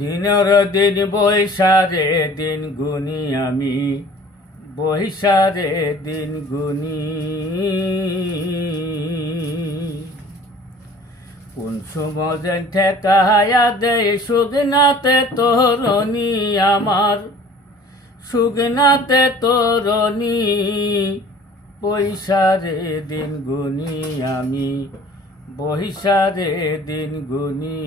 দিনের দিন বৈশারে দিন গুনি আমি, বৈশারে দিন গুনি। কোন সময় যেন ঠেকায়া দেয় সুগনাতে তোরনি আমার, সুগনাতে তোরনি। বৈশারে দিন গুনি আমি, বৈশারে দিন গুনি।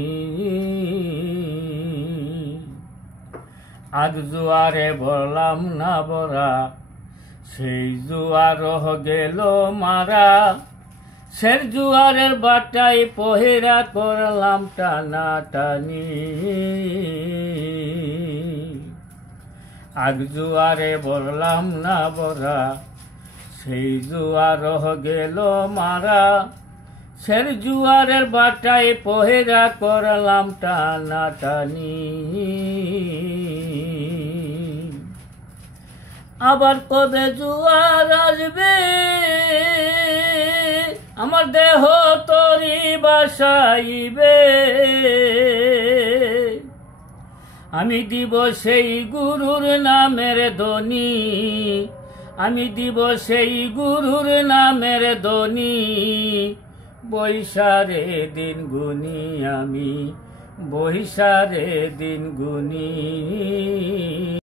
আজ জোয়ারে বললাম না বরা, সেই জোয়ার গেল মারা। সের জোয়ারের বাটাই পহেরা করলাম টানা টানি। আজ জোয়ারে বললাম না বরা, সেই জোয়ার গেল মারা। সের জোয়ারের বাটাই পহেরা করলাম টানা টানি। আবার কবে জোয়ার আসবে, আমার দেহ তরি বাসাইবে। আমি দিব সেই গুরুর নামের ধ্বনি, আমি দিব সেই গুরুর নামের ধ্বনি। বৈশারে দিন গুনি আমি, বৈশারে দিন গুনি।